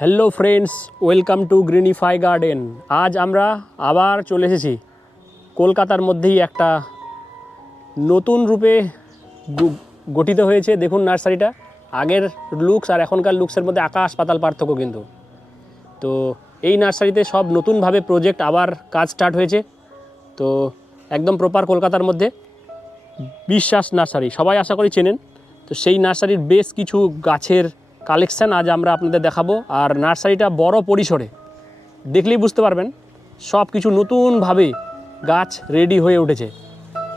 Hello friends, welcome to Greenify garden. আজ আমরা আবার চলে এসেছি কলকাতার মধ্যেই একটা নতুন রূপে গঠিত হয়েছে। দেখুন নার্সারিটা, আগের লুকস আর এখনকার লুকসের মধ্যে আকাশ পাতাল পার্থক্য কিন্তু। তো এই নার্সারিতে সব নতুনভাবে প্রজেক্ট আবার কাজ স্টার্ট হয়েছে। তো একদম প্রপার কলকাতার মধ্যে বিশ্বাস নার্সারি, সবাই আশা করি চেনেন। তো সেই নার্সারির বেশ কিছু গাছের কালেকশন আজ আমরা আপনাদের দেখাবো। আর নার্সারিটা বড় পরিসরে দেখলেই বুঝতে পারবেন সব কিছু নতুনভাবে গাছ রেডি হয়ে উঠেছে।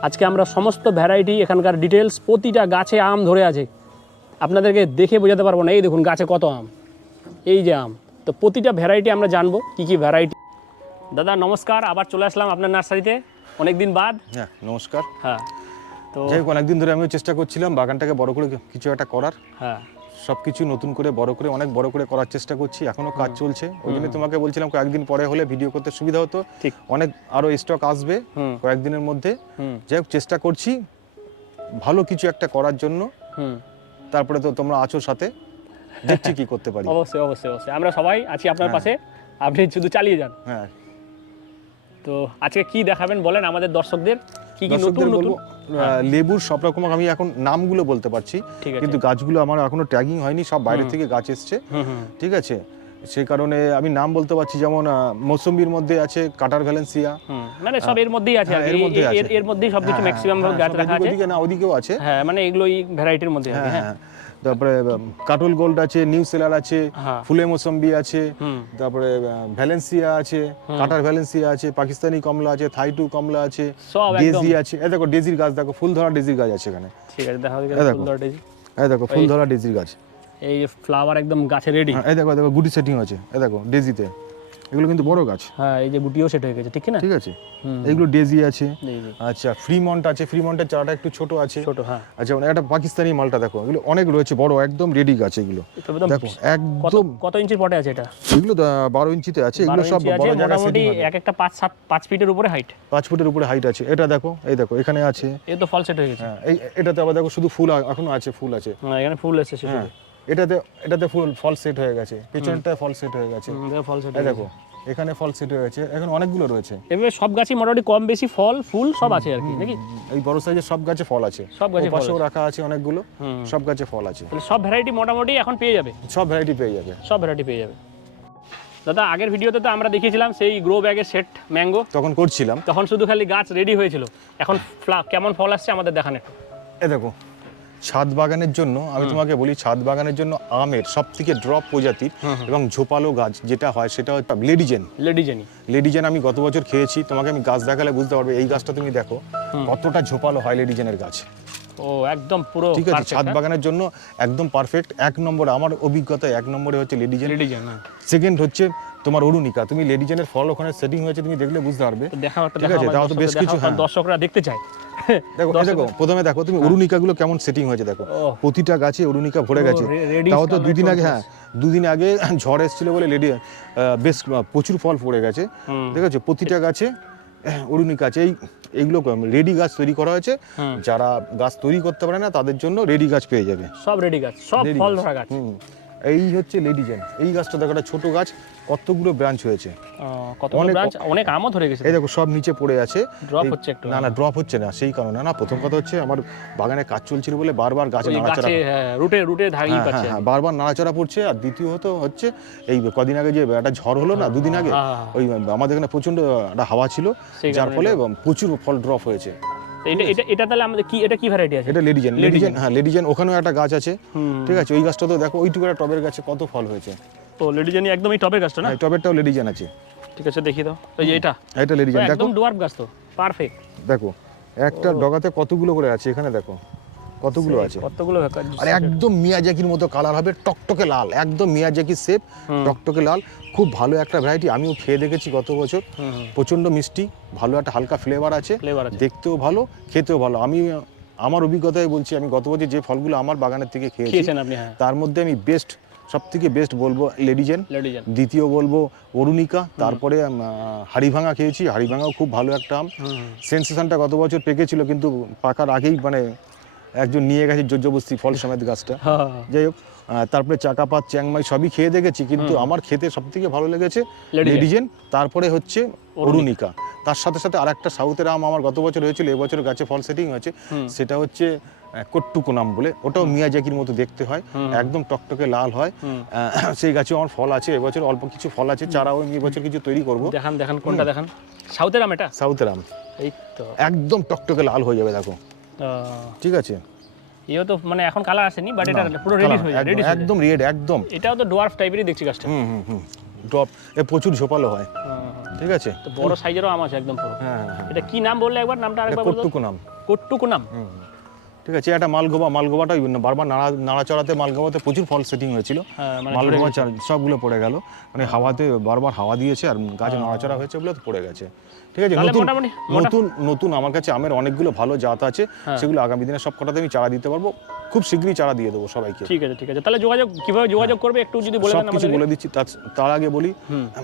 আজকে আমরা সমস্ত ভ্যারাইটি এখানকার ডিটেলস প্রতিটা গাছে আম ধরে আছে। আপনাদেরকে দেখে বোঝাতে পারব না এই দেখুন গাছে কত আম। এই যে আম। তো প্রতিটা ভ্যারাইটি আমরা জানব কী কী ভ্যারাইটি। দাদা নমস্কার আবার চলে আসলাম আপনার নার্সারিতে অনেক দিন বাদ। হ্যাঁ নমস্কার। হ্যাঁ তো যাই হোক অনেকদিন ধরে আমিও চেষ্টা করছিলাম বাগানটাকে বড় করে কিছু একটা করার। হ্যাঁ। সব কিছু নতুন করে বড় করে অনেক বড় করে করার চেষ্টা করছি। এখনও কাজ চলছে। ওই জন্য তোমাকে বলছিলাম কয়েকদিন পরে হলে ভিডিও করতে সুবিধা হতো। ঠিক। অনেক আরও স্টক আসবে কয়েকদিনের মধ্যে। যাই হোক চেষ্টা করছি ভালো কিছু একটা করার জন্য। তারপরে তো তোমরা আছো সাথে। দেখছি কি করতে পারি। অবশ্যই অবশ্যই অবশ্যই। আমরা সবাই আছি আপনার হ্যাঁ। পাশে। আপনি শুধু চালিয়ে যান। হ্যাঁ। তো আজকে কি দেখাবেন বলেন আমাদের দর্শকদের? কি কি নতুন নতুন? লেবুর সব রকম আমি এখন নামগুলো বলতে পারছি কিন্তু গাছগুলো আমার এখনও ট্যাগিং হয়নি সব বাইরে থেকে গাছ এসছে। ঠিক আছে? সে কারণে আমি নাম বলতে পারছি যেমন মৌসুম্বির মধ্যে আছে কাটার ভ্যালেন্সিয়া। মানে সব এর মধ্যেই আছে হ্যাঁ, এর মধ্যে। এর মধ্যেই সবকিছু হ্যাঁ, ম্যাক্সিমাম হ্যাঁ, গাছ রাখা আছে। ওদিকে না ওদিকেও আছে। হ্যাঁ মানে এগুলো এই ভ্যারাইটির মধ্যে আছে হ্যাঁ হ্যাঁ। হ্যাঁ। তারপরে কাটুল গোল্ড আছে নিউ সেলার আছে হ্যাঁ। ফুলে মোসম্বি আছে তারপরে ভ্যালেন্সিয়া আছে কাটার ভ্যালেন্সিয়া আছে পাকিস্তানি কমলা আছে থাইটু কমলা আছে ডেজি আছে। এই দেখো ডেজির গাছ দেখো ফুল ধরা ডেজির গাছ আছে এখানে। ঠিক আছে দেখা ফুল দেখো। ডেজি। এই দেখো ফুল ধরা ডেজির গাছ। এই ফ্লাওয়ার একদম গাছে রেডি এই দেখো দেখো গুটি সেটিং আছে। এই দেখো ডেজিতে। এগুলো কিন্তু বড় গাছ। হ্যাঁ এই যে গুটিও সেট হয়ে গেছে ঠিক কি না? ঠিক আছে? এগুলো ডেজি আছে। আচ্ছা ফ্রিমন্ট আছে ফ্রিমন্টের চারাটা একটু ছোট আছে। ছোট হ্যাঁ। আচ্ছা মানে একটা পাকিস্তানি মালটা দেখো এগুলো অনেক রয়েছে বড় একদম রেডি গাছ এগুলো। দেখো কত একদম কত ইঞ্চির পটে আছে এটা? এগুলো দা- বারো ইঞ্চিতে আছে এগুলো সব ইঞ্চি আছে বড় জায়গায় মোটামুটি এক একটা পাঁচ সাত পাঁচ ফিটের উপরে হাইট পাঁচ ফুটের উপরে হাইট আছে এটা দেখো এই দেখো এখানে আছে। এ তো ফল সেট হয়ে গেছে। হ্যাঁ এই এটাতে আবার দেখো শুধু ফুল এখনও আছে ফুল আছে। হ্যাঁ এখানে ফুল আছে শুধু। হ্যাঁ এটাতে এটাতে ফুল ফল সেট হয়ে গেছে। পেছনটা ফল সেট হয়ে গেছে। দেখো ফল সেট দেখো এখানে ফল সেট হয়ে গেছে। এখন অনেকগুলো রয়েছে। এভাবে সব গাছই মোটামুটি কম বেশি ফল ফুল সব আছে আর কি নাকি? এই বড় সাইজের সব গাছে ফল আছে। সব গাছে পাশেও রাখা আছে অনেকগুলো সব গাছে ফল আছে। সব ভ্যারাইটি মোটামুটি এখন পেয়ে যাবে? সব ভ্যারাইটি পেয়ে যাবে। সব ভ্যারাইটি পেয়ে যাবে। দাদা আগের ভিডিওতে তো আমরা দেখিয়েছিলাম সেই গ্রো ব্যাগের সেট ম্যাঙ্গো তখন করছিলাম। তখন শুধু খালি গাছ রেডি হয়েছিল। এখন কেমন ফল আসছে আমাদের দেখান এ দেখো ছাদ বাগানের জন্য আমি তোমাকে বলি ছাদ বাগানের জন্য আমের সব থেকে ড্রপ প্রজাতির এবং ঝোপালো গাছ যেটা হয় সেটা হচ্ছে লেডিজেন। লেডি জেনি লেডিজেন আমি গত বছর খেয়েছি তোমাকে আমি গাছ দেখালে বুঝতে পারবে এই গাছটা তুমি দেখো কতটা ঝোপালো হয় লেডিজেনের গাছ। ও একদম পুরো ঠিক আছে ছাদ বাগানের জন্য একদম পারফেক্ট এক নম্বর আমার অভিজ্ঞতা এক নম্বরে হচ্ছে লেডিজেন। লেডি জেন হ্যাঁ। সেকেন্ড হচ্ছে তোমার অরুণিকা। তুমি লেডিজেনের ফল ওখানে সেটিং হয়েছে তুমি দেখলে বুঝতে পারবে। একটা ঠিক আছে, তাও তো বেশ কিছু, হ্যাঁ। দর্শকরা দেখতে চায়। দেখো দেখো প্রথমে দেখো তুমি অরুণিকা গুলো কেমন সেটিং হয়েছে দেখো। প্রতিটা গাছে অরুণিকা ভরে গেছে। তাও তো দুদিন আগে হ্যাঁ দুদিন আগে ঝড় এসেছিল বলে লেডি বেশ প্রচুর ফল পড়ে গেছে। ঠিক আছে? প্রতিটা গাছে অরুণিকা আছে। এই এইগুলো রেডি গাছ তৈরি করা হয়েছে। যারা গাছ তৈরি করতে পারে না তাদের জন্য রেডি গাছ পেয়ে যাবে। সব রেডি গাছ সব ফল ধরা গাছ। এই হচ্ছে লেডিজেন এই গাছটা দেখো একটা ছোট গাছ কতগুলো ব্রাঞ্চ হয়েছে। অনেক- ব্রাঞ্চ অনেক আমও ধরে গেছে। এই দেখো সব নিচে পড়ে আছে। ড্রপ হচ্ছে একটু। না না ড্রপ হচ্ছে না সেই কারণে। না প্রথম কথা হচ্ছে আমার বাগানে কাজ চলছিল বলে বারবার গাছে নাড়াচাড়া হ্যাঁ রুটে রুটে ধাগি পাচ্ছে। হ্যাঁ, হ্যাঁ, বারবার নাড়াচাড়া পড়ছে আর দ্বিতীয়ত হচ্ছে এই কদিন আগে যে একটা ঝড় হলো না দুদিন আগে হ্যাঁ, হ্যাঁ, ওই আমাদের এখানে প্রচণ্ড একটা হাওয়া ছিল যার ফলে প্রচুর ফল ড্রপ হয়েছে। এটা এটা এটা তাহলে আমাদের কি এটা কি ভ্যারাইটি আছে? এটা লেডিজেন লেডিজেন হ্যাঁ লেডিজেন ওখানেও একটা গাছ আছে। ঠিক আছে ওই গাছটা তো দেখো ওইটুকু একটা টবের গাছে কত ফল হয়েছে। তো লেডিজেন একদম এই টবের গাছটা না? হ্যাঁ, টবেরটাও লেডিজেন আছে। ঠিক আছে দেখি দাও। এই যে এটা। এটা লেডিজেন দেখো একদম ডোয়ার্ফ গাছ তো। পারফেক্ট দেখো একটা ডগাতে কতগুলো করে আছে এখানে দেখো। কতগুলো আছে? কতগুলো আর একদম মিয়াজাকির মতো কালার হবে টকটকে লাল একদম মিয়াজাকির শেপ হুম। টকটকে লাল। খুব ভালো একটা ভ্যারাইটি আমিও খেয়ে দেখেছি গত বছর। প্রচণ্ড মিষ্টি ভালো একটা হালকা ফ্লেভার আছে দেখতেও ভালো খেতেও ভালো। আমি আমার অভিজ্ঞতায় বলছি আমি গত বছর যে ফলগুলো আমার বাগানের থেকে খেয়েছি খেয়েছেন আপনি হ্যাঁ। তার মধ্যে আমি বেস্ট সব থেকে বেস্ট বলব লেডিজেন। দ্বিতীয় বলব অরুণিকা তারপরে হাড়িভাঙা খেয়েছি হাড়িভাঙাও খুব ভালো একটা আম। সেন্সেশনটা গত বছর পেকেছিল কিন্তু পাকার আগেই মানে একজন নিয়ে গেছে জোজবস্তি ফল সমেত গাছটা। হ্যাঁ। যাই হোক তারপরে চাকাপাত চ্যাংমাই সবই খেয়ে দেখেছি কিন্তু আমার খেতে সব থেকে ভালো লেগেছে লেডিজেন। তারপরে হচ্ছে অরুণিকা। তার সাথে সাথে আরেকটা সাউথের আম আমার গত বছর হয়েছিল এবছর গাছে ফল সেটিং হয়েছে সেটা হচ্ছে আহ, কট্টুকোনাম বলে ওটাও মিয়া মিয়াজাকির মতো দেখতে হয় একদম টকটকে লাল হয় আহ, সেই গাছে আমার ফল আছে এবছর অল্প কিছু ফল আছে চারাও আমি এবছর কিছু তৈরি করব। দেখান দেখান কোনটা দেখান? সাউথের আম এটা? সাউথের আম। এই তো। একদম টকটকে লাল হয়ে যাবে দেখো। ঠিক আছে। এও তো মানে এখন কালার আসেনি বাট এটা পুরো রেডি হয়ে যায় একদম- রেড একদম এটাও তো ডোয়ার্ফ টাইপেরই দেখছি গাছটা। হুম হুম হুম। ড্রপ এ প্রচুর ঝোপালো হয়। হ্যাঁ, ঠিক আছে। তো বড় সাইজেরও আম আছে একদম পুরো। হ্যাঁ হ্যাঁ এটা কি নাম বললে একবার? নামটা আরেকবার বলো কট্টুকো নাম। কট্টুকু নাম? ঠিক আছে এটা মালগোবা মালগোবাটা ওই বারবার নাড়া নাড়াচড়াতে মালগোবাতে প্রচুর ফল সেটিং হয়েছিল। হ্যাঁ, মানে মালগোবা সবগুলো পড়ে গেল। মানে হাওয়াতে বারবার হাওয়া দিয়েছে আর গাছে নাড়াচড়া হয়েছে তো পড়ে গেছে। ঠিক আছে নতুন নতুন নতুন আমার কাছে আমের অনেকগুলো ভালো জাত আছে। হ্যাঁ। সেগুলো আগামী দিনে সব কটাতে আমি চারা দিতে পারব। খুব শীঘ্রই চারা দিয়ে দেবো সবাইকে। ঠিক আছে ঠিক আছে। তাহলে যোগাযোগ কীভাবে যোগাযোগ করবে একটু যদি বলে কিছু বলে দিচ্ছি তার- তার আগে বলি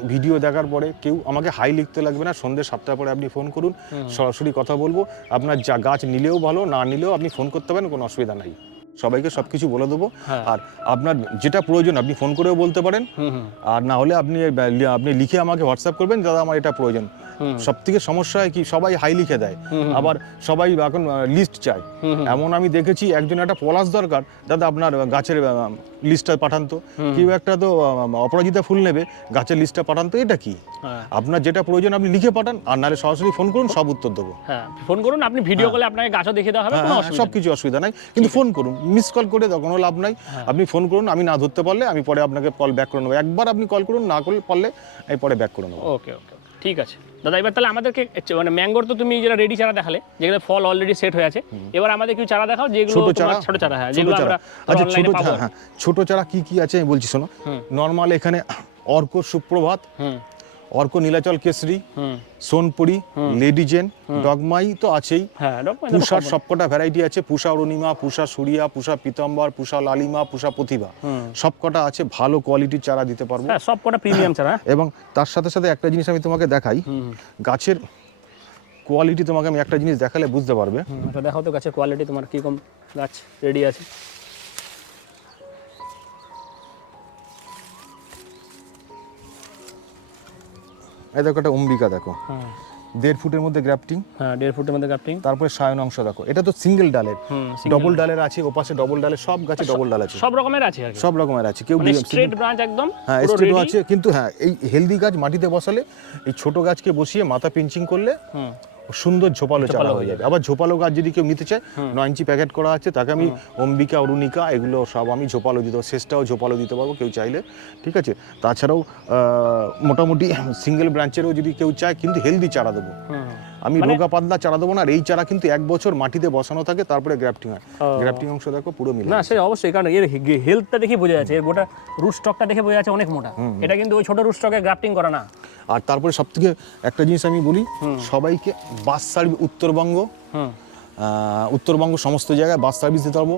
ভিডিও দেখার পরে কেউ আমাকে হাই লিখতে লাগবে না সন্ধ্যে সাতটার পরে আপনি ফোন করুন সরাসরি কথা বলব। আপনার যা গাছ নিলেও ভালো না নিলেও আপনি ফোন করতে পারেন কোনো অসুবিধা নাই। সবাইকে সবকিছু বলে দেবো। হ্যাঁ। আর আপনার যেটা প্রয়োজন আপনি ফোন করেও বলতে পারেন। আর না হলে আপনি আপনি লিখে আমাকে হোয়াটসঅ্যাপ করবেন দাদা আমার এটা প্রয়োজন। সব থেকে সমস্যা হয় কি সবাই হাই লিখে দেয়। আবার সবাই এখন লিস্ট চায়। এমন আমি দেখেছি একজন একটা পলাশ দরকার দাদা আপনার গাছের লিস্টটা পাঠান তো। কেউ একটা তো অপরাজিতা ফুল নেবে গাছের লিস্টটা পাঠান তো এটা কি? হ্যাঁ। আপনার যেটা প্রয়োজন আপনি লিখে পাঠান আর নাহলে সরাসরি ফোন করুন সব উত্তর দেবো। হ্যাঁ ফোন করুন আপনি ভিডিও কলে আপনাকে গাছও দেখে দেওয়া হবে সব কিছু অসুবিধা নাই। কিন্তু ফোন করুন। মিস কল করে তো কোনো লাভ নাই। হ্যাঁ। আপনি ফোন করুন আমি না ধরতে পারলে আমি পরে আপনাকে কল ব্যাক করে নেব। একবার আপনি কল করুন না করলে পারলে আমি পরে ব্যাক করে নেব। ওকে ওকে ঠিক আছে। দাদা এবার তাহলে আমাদেরকে মানে ম্যাঙ্গোর তো তুমি যেটা রেডি চারা দেখালে যেগুলো ফল অলরেডি সেট হয়ে আছে এবার আমাদের কিছু চারা দেখাও যেগুলো ছোট চারা? ছোট চারা হ্যাঁ যেগুলো আমরা আচ্ছা ছোট চারা হ্যাঁ। ছোট চারা কি কি আছে আমি বলছি শোনো। নর্মাল এখানে অর্ক সুপ্রভাত অর্ক নীলাচল কেশরী সোনপুরি লেডিজেন ডগমাই তো আছেই। হ্যাঁ পুষার সবকটা ভ্যারাইটি আছে পুষা অরুণিমা পুষা সুরিয়া পুষা পিতাম্বর পুষা লালিমা পুষা প্রতিভা। সবকটা আছে ভালো কোয়ালিটির চারা দিতে পারব। হ্যাঁ সব প্রিমিয়াম চারা? এবং তার সাথে সাথে একটা জিনিস আমি তোমাকে দেখাই। গাছের কোয়ালিটি তোমাকে আমি একটা জিনিস দেখালে বুঝতে পারবে। তো দেখাও তো গাছের কোয়ালিটি তোমার কীরকম গাছ রেডি আছে? এই দেখো একটা অম্বিকা দেখো। হ্যাঁ। দেড় ফুটের মধ্যে গ্রাফটিং হ্যাঁ দেড় ফুটের মধ্যে গ্রাফটিং তারপরে সায়ন অংশ দেখো। এটা তো সিঙ্গেল ডালের। ডবল ডালের আছে ওপাশে ডবল ডালের সব গাছে ডবল ডাল আছে। সব রকমের আছে সব রকমের আছে কেউ মানে স্ট্রেট ব্রাঞ্চ একদম হ্যাঁ স্ট্রেট আছে কিন্তু হ্যাঁ এই হেলদি গাছ মাটিতে বসালে এই ছোট গাছকে বসিয়ে মাথা পিঞ্চিং করলে হুম। সুন্দর ঝোপালো চারা হয়ে যাবে। আবার ঝোপালো গাছ যদি কেউ নিতে চায় নয় ইঞ্চি প্যাকেট করা আছে তাকে আমি অম্বিকা অরুণিকা এগুলো সব আমি ঝোপালো দিতে পারব শেষটাও ঝোপালো দিতে পারব কেউ চাইলে ঠিক আছে? তাছাড়াও মোটামুটি সিঙ্গেল ব্রাঞ্চেরও যদি কেউ চায় কিন্তু হেলদি চারা দেবো। আমি মানে- রোগা পাতলা চারা দেবো না আর এই চারা কিন্তু এক বছর মাটিতে বসানো থাকে তারপরে গ্রাফটিং হয়। গ্রাফটিং অংশ দেখো পুরো মিলে না সে অবশ্যই কারণ এর হেলথটা দেখে বোঝা যাচ্ছে এর গোটা রুট স্টকটা দেখে বোঝা যাচ্ছে অনেক মোটা। এটা কিন্তু ওই ছোট রুট স্টকে গ্রাফটিং করা না। আর তারপরে সবথেকে একটা জিনিস আমি বলি সবাইকে বাস সার্ভিস উত্তরবঙ্গ উত্তরবঙ্গ সমস্ত জায়গায় বাস সার্ভিস দিতে পারব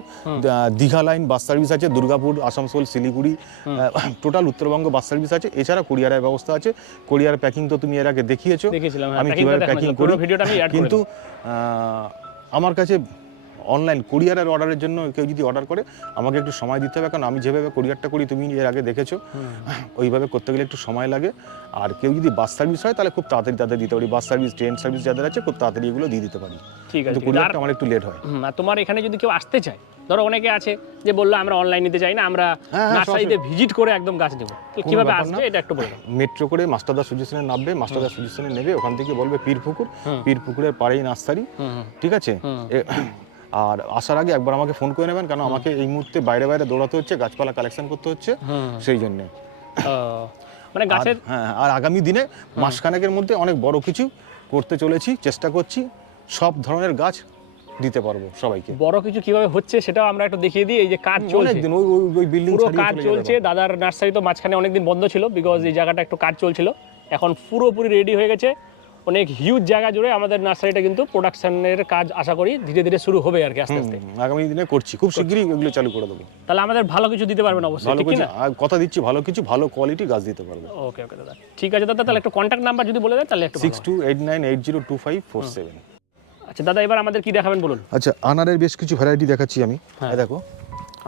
দীঘা লাইন বাস সার্ভিস আছে Durgapur Asansol Siliguri total Uttarbanga bus service আছে। এছাড়া কোরিয়ারের ব্যবস্থা আছে। কোরিয়ার প্যাকিং তো তুমি এর আগে দেখিয়েছো। হ্যাঁ, আমি কীভাবে প্যাকিং করি। কিন্তু আমার কাছে অনলাইন কুরিয়ারের অর্ডারের জন্য কেউ যদি অর্ডার করে আমাকে একটু সময় দিতে হবে। কারণ আমি যেভাবে কুরিয়ারটা করি তুমি এর আগে দেখেছ। ওইভাবে করতে গেলে একটু সময় লাগে। আর কেউ যদি বাস সার্ভিস হয় তাহলে খুব তাড়াতাড়ি তাদের দিতে পারি। বাস সার্ভিস ট্রেন সার্ভিস যাদের আছে খুব তাড়াতাড়ি এগুলো দিয়ে দিতে পারি। ঠিক আছে। কুরিয়ারটা আমার একটু লেট হয়। তোমার এখানে যদি কেউ আসতে চায় ধরো অনেকে আছে যে বলল আমরা অনলাইন নিতে চাই না আমরা হ্যাঁ, নার্সারিতে ভিজিট করে একদম গাছ দেবো কীভাবে আসবে? এটা একটু বলো মেট্রো করে মাস্টারদা সুজেশনে নামবে মাস্টারদা সুজেশনে নেবে। ওখান থেকে বলবে পীরপুকুর। পীরপুকুরের পীর পুকুরের পাড়েই নার্সারি ঠিক আছে? আর আসার আগে একবার আমাকে ফোন করে নেবেন কারণ আমাকে এই মুহূর্তে বাইরে বাইরে দৌড়াতে হচ্ছে গাছপালা কালেকশন করতে হচ্ছে সেই জন্যে। মানে গাছের হ্যাঁ আর আগামী দিনে মাসখানেকের মধ্যে অনেক বড় কিছু করতে চলেছি চেষ্টা করছি সব ধরনের গাছ দিতে পারব সবাইকে। বড় কিছু কীভাবে হচ্ছে সেটাও আমরা একটু দেখিয়ে দিই এই যে কাজ চলছে। অনেকদিন ওই ওই- ওই বিল্ডিং পুরো কাজ চলছে দাদার নার্সারি তো মাঝখানে অনেকদিন বন্ধ ছিল বিকজ এই জায়গাটা একটু কাজ চলছিল। এখন পুরোপুরি রেডি হয়ে গেছে অনেক হিউজ জায়গা জুড়ে আমাদের নার্সারিটা কিন্তু প্রোডাকশনের কাজ আশা করি ধীরে ধীরে শুরু হবে আর কি আস্তে আস্তে। আগামী দিনে করছি। খুব শীঘ্রই এগুলো চালু করে দেবো। তাহলে আমাদের ভালো কিছু দিতে পারবেন অবশ্যই ভালো ঠিক কি কিছু না? আর কথা দিচ্ছি ভালো কিছু ভালো কোয়ালিটি গাছ দিতে পারব ওকে ওকে দাদা। ঠিক আছে দাদা তাহলে একটু কন্ট্যাক্ট নাম্বার যদি বলে দেন তাহলে একটু six two eight nine eight zero two five four seven আচ্ছা দাদা এবার আমাদের কি দেখাবেন বলুন? আচ্ছা আনারের বেশ কিছু ভ্যারাইটি দেখাচ্ছি আমি। হ্যাঁ। এই দেখো।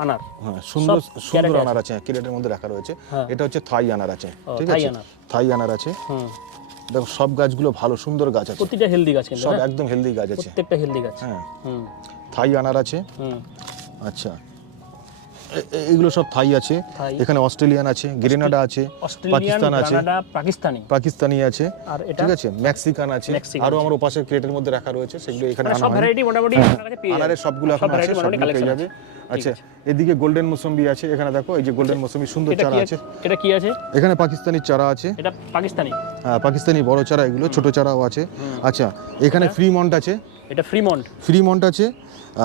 আনার। হ্যাঁ সুন্দর সব সুন্দর ক্যারেটে আনার আছে ক্যারেটের মধ্যে রাখা রয়েছে। হ্যাঁ। এটা হচ্ছে থাই আনার আছে ঠিক থাই আছে? আনার। থাই আনার আছে। হুম। দেখো সব গাছগুলো ভালো সুন্দর গাছ আছে। প্রতিটা হেলদি গাছ কিন্তু সব? একদম হেলদি গাছ আছে। প্রত্যেকটা হেলদি গাছ। হ্যাঁ। হুম। থাই আনার আছে। হুম। আচ্ছা। এগুলো সব থাই আছে। এখানে অস্ট্রেলিয়ান আছে গ্রেনাডা আছে পাকিস্তান আছে। পাকিস্তানি। পাকিস্তানি আছে। আর ঠিক আছে? মেক্সিকান আছে। আরও আমার ওপাশে ক্রেটের মধ্যে রাখা রয়েছে সেগুলো এখানে মানে আনা। মোটামুটি কাছে পেয়ে আনারের সবগুলো এখন আছে সবগুলো পেয়ে যাবে। আচ্ছা এদিকে গোল্ডেন মৌসুম্বি আছে এখানে দেখো এই যে গোল্ডেন মৌসুম্বি সুন্দর চারা আছে? আছে। এটা কি আছে? এখানে পাকিস্তানি চারা আছে। এটা পাকিস্তানি। হ্যাঁ, পাকিস্তানি বড় চারা এগুলো ছোট চারাও আছে। আচ্ছা এখানে ফ্রিমন্ট আছে। এটা ফ্রিমন্ট ফ্রিমন্ট আছে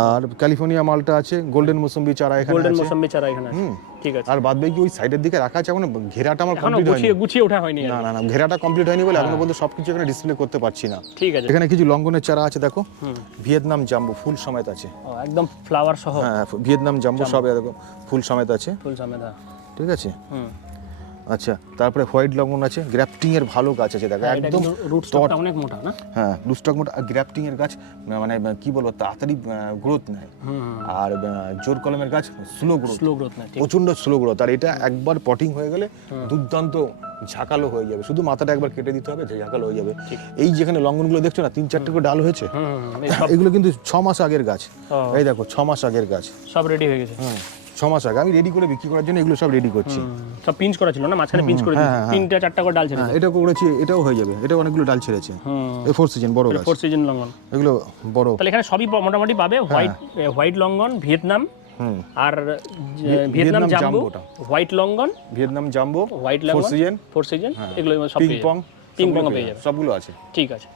আর ক্যালিফোর্নিয়া মালটা আছে গোল্ডেন মৌসুম্বি চারা এখানে গোল্ডেন আছে। মৌসুমি চারা এখানে আছে। ঠিক আছে। আর বাদ বাকি ওই সাইডের দিকে রাখা আছে এখন ঘেরাটা আমার কমপ্লিট হয়নি গুছিয়ে গুছিয়ে ওঠা হয়নি না না না ঘেরাটা কমপ্লিট হয়নি বলে এখনও পর্যন্ত সবকিছু এখানে ডিসপ্লে করতে পারছি না। ঠিক আছে। এখানে কিছু লঙ্ঘনের চারা আছে দেখো। ভিয়েতনাম জাম্বু ফুল সমেত আছে। একদম ফ্লাওয়ার সহ। হ্যাঁ ভিয়েতনাম জাম্বু সব দেখো ফুল সমেত আছে। ফুল সমেদা ঠিক আছে? হুম। আচ্ছা তারপরে হোয়াইট লঙ্ঘন আছে গ্রাফটিং এর ভালো গাছ আছে দেখো হ্যাঁ, একদম কিন্তু রুট স্টকটা অনেক মোটা না? হ্যাঁ লুস্টক মোটা গ্রাফটিং এর গাছ মানে কি বলব তাড়াতাড়ি গ্রোথ নেয়। আর জোর কলমের গাছ স্লো গ্রোথ স্লো গ্রোথ না ঠিক। প্রচণ্ড স্লো গ্রোথ আর এটা একবার পটিং হয়ে গেলে দুর্দান্ত ঝাঁকালো হয়ে যাবে। শুধু মাথাটা একবার কেটে দিতে হবে যে ঝাঁকালো হয়ে যাবে। এই যেখানে লঙ্ঘনগুলো দেখছ না তিন চারটে করে ডাল হয়েছে? এগুলো কিন্তু ছ মাস আগের গাছ। এই দেখো ছ মাস আগের গাছ। সব রেডি হয়ে গেছে। ছ মাস আগে। আমি রেডি করে বিক্রি করার জন্য এগুলো সব রেডি করছি। সব পিঞ্চ করা ছিল না? মাঝখানে পিঞ্চ করে হ্যাঁ, দিয়েছে। হ্যাঁ, তিনটা চারটা করে ডাল ছিল হ্যাঁ এটা করেছি এটাও হয়ে যাবে। এটা অনেকগুলো ডাল ছেড়েছে। হুম। এ ফোর সিজন বড় গাছ। ফোর সিজন লঙ্ঘন এগুলো বড়। তাহলে এখানে সবই মোটামুটি পাবে? হোয়াইট হোয়াইট লঙ্ঘন ভিয়েতনাম হুম। আর Vietnam jumbo. White longan Vietnam jumbo white four season four season এগুলো সব পিং পং পিং পংও পেয়ে যাবে। সবগুলো আছে। ঠিক আছে।